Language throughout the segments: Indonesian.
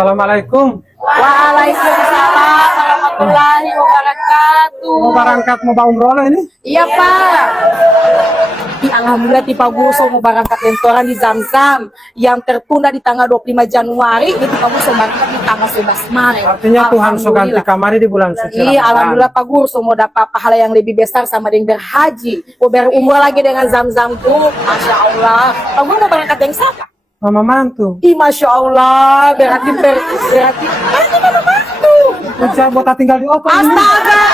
Assalamualaikum. Waalaikumsalam warahmatullahi wabarakatuh. Mau berangkat mau umroh lah ini? Iya Pak. Alhamdulillah tipe Guso mau berangkat lentoran di Zamzam yang tertunda di tanggal 25 Januari. Ini tipe Guso berangkat di tanggal 11 Maret. Artinya Tuhan so ganti kamari di bulan suci Iya, Ramadan. alhamdulillah Pak Guso mau dapat pahala yang lebih besar sama dengan berhaji. Mau berumrah lagi dengan Zamzam tuh. Masya Allah. Pak Guso mau berangkat yang siapa? Mama mantu. Ih, Masya Allah. Berarti mama mantu. Ujar bota tinggal di opo. Astaga.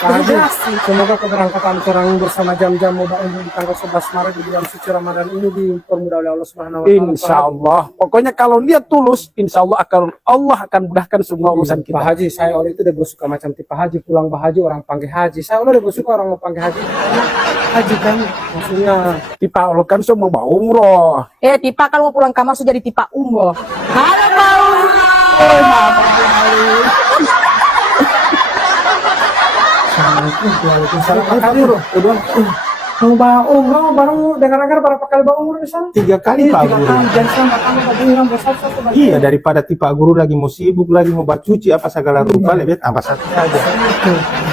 Pak Haji, semoga keberangkatan orang bersama jam-jam Moba Umroh di tanggal 11 Maret di bulan suci Ramadan ini dipermudah oleh Allah Subhanahu wa taala. Insya Allah. Pokoknya kalau dia tulus, insya Allah akan mudahkan semua urusan Pak kita. Haji, saya oleh itu udah bersuka macam tipe haji pulang bahaji orang panggil haji. Saya udah bersuka orang mau panggil haji. Haji kan maksudnya Tipa Allah kan semua mau umroh. Tipa kan mau pulang kamar sudah jadi tipa umroh. Halo Pak Waalaikumsalam. Pak Haji, mau bawa umroh bareng dengar-dengar berapa kali bawa umroh di sana? 3 kali Pak 3 Guru. kali dan sama kami tadi orang bersatu-satu. Iya, daripada tipe guru lagi mau sibuk lagi mau cuci apa segala rupa lebih tambah satu saja.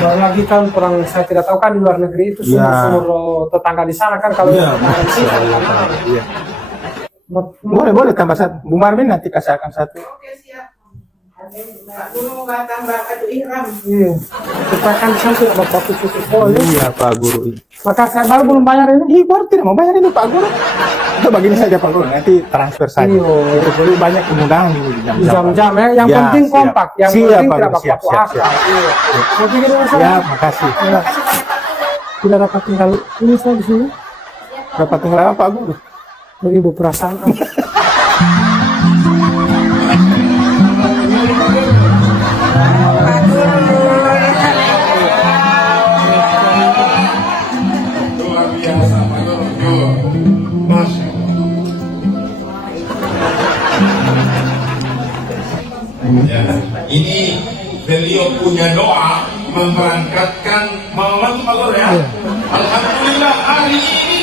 Baru lagi kan kurang saya tidak tahu kan di luar negeri itu sumur tetangga di sana kan kalau Iya, Masya Allah, Pak. Iya. Boleh tambah satu. Bu Marmin nanti kasih akan satu. Oke, siap. Guru mau tambah kartu ihram. iya kita kan di sana sudah bapak cucu Iya Pak Guru. maka saya baru belum bayar ini. Ih, baru tidak mau bayar ini Pak Guru. Itu begini saja Pak Guru, nanti transfer saja. Iya. Itu boleh banyak kemudahan ini di jam-jam. Jam-jam ya yang Ya, penting siap. kompak yang Siap, penting Pak tidak Guru. bapak Siap, siap, puasa. Iya. Mau pikir ini Ya, saya makasih. tidak dapat tinggal ini saya di sini. Berapa tinggal apa Pak Guru? Ibu perasaan. Luar biasa, Pak Guru. Masya Allah. Ya, ini beliau punya doa memberangkatkan Muhammad Pak Guru ya. Alhamdulillah hari ini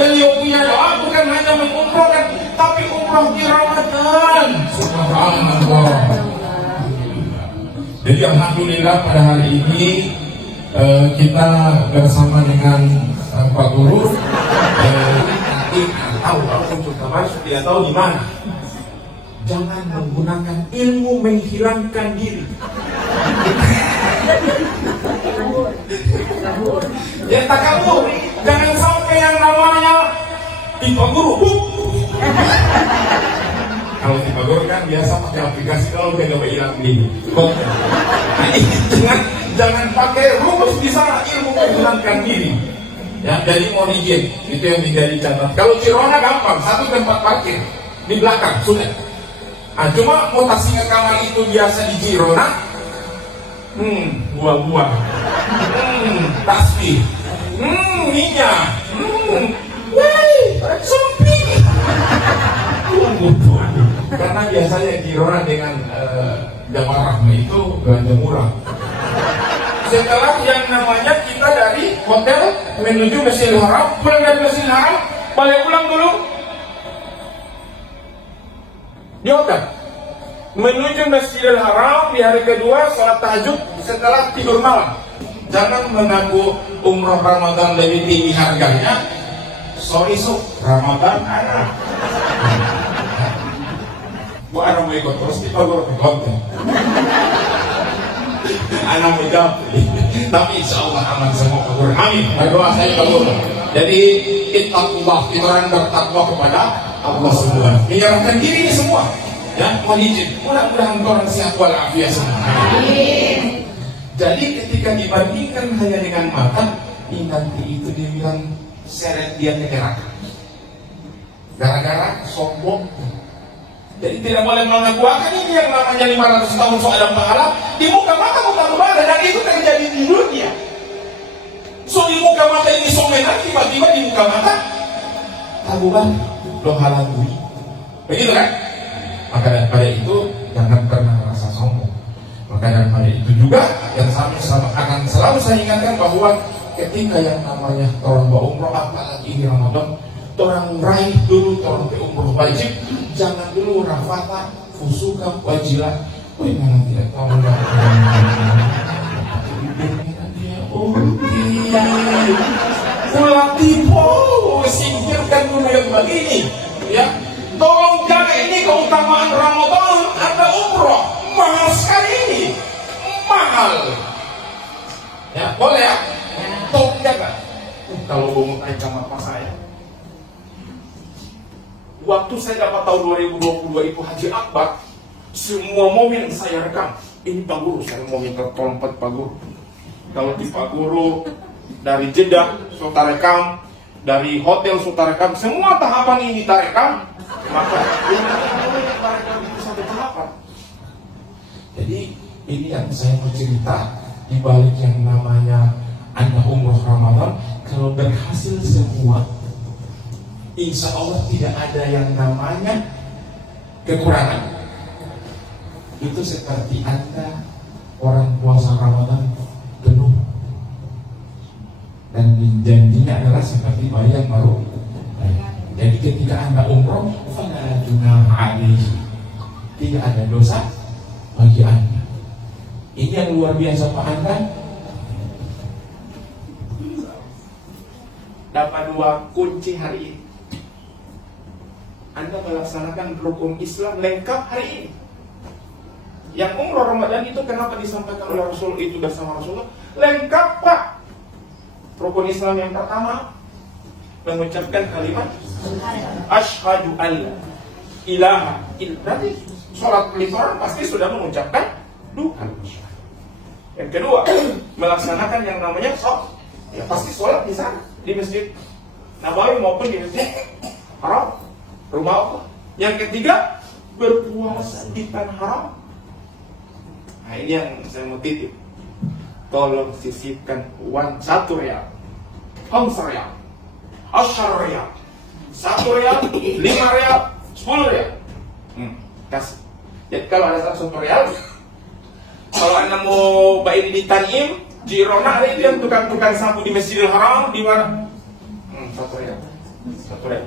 beliau punya doa bukan hanya mengumrohkan tapi umroh di Ramadan. Subhanallah. Jadi alhamdulillah pada hari ini kita bersama dengan Pak Guru nanti tahu kalau untuk kamar tidak tahu di mana. Jangan menggunakan ilmu menghilangkan diri. Ya tak kamu jangan sampai yang namanya tipe guru. Kalau tipe guru kan biasa pakai aplikasi kalau udah nggak hilang diri. Jangan pakai rumus di sana ilmu menghilangkan diri. Ya, jadi mohon izin itu yang menjadi catatan. Kalau Cirona gampang, satu tempat parkir di belakang sudah. Nah, cuma mutasi ke kamar itu biasa di Girona, buah-buah, tasbih, minyak, sempit. Karena biasanya Girona dengan Jamaah Rahma itu belanja murah. Setelah yang namanya kita dari hotel menuju Masjidil Haram, pulang dari Masjidil Haram, balik pulang dulu di hotel menuju Masjidil Haram di hari kedua sholat tahajud setelah tidur malam. Jangan mengaku umroh Ramadan lebih tinggi harganya. Sorry Ramadan ada. Bu Ana mau ikut terus kita baru ke konten. Ana mau jawab, tapi insya Allah aman semua kabur. Amin. Berdoa saya kabur. Jadi ittaqullah, kita orang bertakwa kepada Allah semua. Menyerahkan diri ini semua. Ya, mohon izin. Mudah-mudahan orang sehat walafiat semua. Amin. Jadi ketika dibandingkan hanya dengan mata, ini nanti itu dia bilang seret dia ke neraka. Gara-gara sombong. Jadi tidak boleh mengaku-akan ini yang namanya 500 tahun soal pahala di muka mata bukan kemana, dan itu terjadi di dunia. So di muka mata ini somenan, tiba-tiba di muka mata tabuhan lo halangui. Begitu kan? Maka daripada itu jangan pernah merasa sombong. Maka daripada itu juga yang akan selalu saya ingatkan bahwa ketika yang namanya orang berumroh apalagi ini Ramadan, orang raih dulu orang berumroh wajib jangan dulu rafata, fusuka, wajilat. Woi, mana tidak tahu lah. Ulah tipu, singkirkan dulu yang begini, ya. Tolong jaga ini keutamaan Ramadan. Ada umroh mahal sekali ini, mahal. Ya, boleh ya. Tolong jaga. Kalau mau tanya sama apa saya, waktu saya dapat tahun 2022 itu Haji Akbar, semua momen saya rekam. Ini Pak Guru, saya mau minta tolong Pak Guru. Kalau di Pak Guru dari Jeddah sudah rekam, dari hotel sudah rekam, semua tahapan ini kita rekam. Maka ini satu tahapan. Jadi ini yang saya mau cerita di balik yang namanya Anda umroh Ramadan. Kalau berhasil semua, insya Allah tidak ada yang namanya kekurangan. Itu seperti Anda orang puasa Ramadan penuh, dan janjinya adalah seperti bayi yang baru. Jadi ketika Anda umroh, fala junaha alaihi, tidak ada dosa bagi Anda. Ini yang luar biasa Pak Anda. Dapat 2 kunci hari ini. Anda melaksanakan rukun Islam lengkap hari ini. Yang umroh Ramadan itu kenapa disampaikan oleh Rasul itu bersama Rasulullah? Lengkap Pak. Rukun Islam yang pertama, mengucapkan kalimat asyhadu alla ilaha illallah. Berarti sholat 5 orang pasti sudah mengucapkan 2. Yang kedua, melaksanakan yang namanya sholat. Ya pasti sholat di sana, di Masjid Nabawi maupun di Masjid Haram, rumah Allah. Yang ketiga, berpuasa di tanah haram. Nah ini yang saya mau titip. Tolong sisipkan 1 real, 5 real, 10 real, 1 real, 5 real, 10 real. Kasih. Jadi kalau ada 1 real, kalau Anda mau bayi di Tanim, Jirona ada itu yang tukang-tukang sapu di Masjidil Haram, di mana? 1 real, 1 real,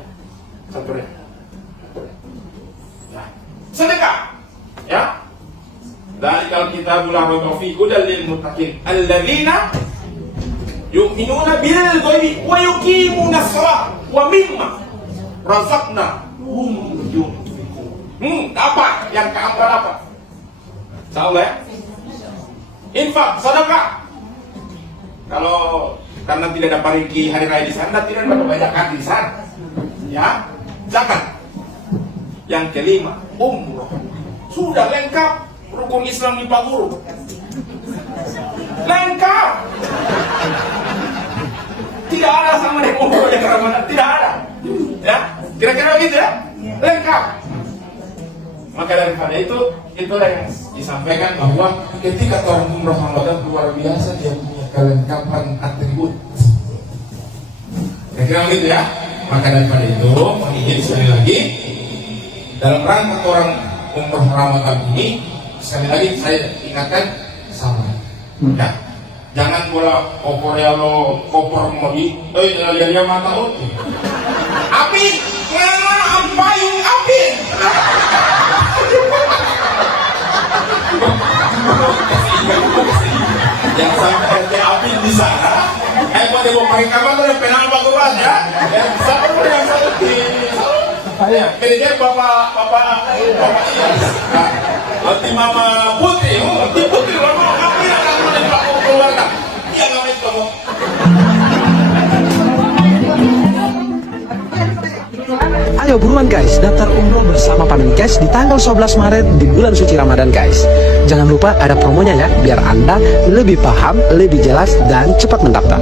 1 real. Nah, sedekah, ya. Dari kalau kita mulai berfi hudal lil muttaqin alladzina yu'minuna bil ghaibi wa yuqimuna shalah wa mimma razaqnahum yunfiqun. Apa? Yang keempat apa? Insyaallah ya. Infak, sedekah. Kalau karena tidak ada pariki hari raya di sana, tidak ada banyak di sana. Ya, zakat. Yang kelima, umroh. Sudah lengkap rukun Islam di Pak Guru. Lengkap. Tidak ada sama dengan umroh yang Ramadan, tidak ada. Ya, kira-kira begitu ya? Lengkap. Maka daripada itu, itulah yang disampaikan bahwa ketika orang umroh Ramadan luar biasa, dia punya kelengkapan atribut. Kira-kira begitu ya? Maka daripada itu, mengingat sekali lagi, dalam rangka orang umroh Ramadan ini, sekali lagi saya ingatkan sabar. Ya, jangan bola opor ya lo kopor modi, dia mata uti. Api, ngana ampayung api. Yang sampai RT api di sana, pada mau pakai kamar tuh ada penang bagus ya. Satu yang satu di saya, ini bapak iya. Nanti mama putri, mama api yang kamu dan bapak keluarga. Iya nggak itu kamu. Ayo buruan guys, daftar umroh bersama Paminkes di tanggal 11 Maret di bulan suci Ramadan guys. Jangan lupa ada promonya ya, biar Anda lebih paham, lebih jelas, dan cepat mendaftar.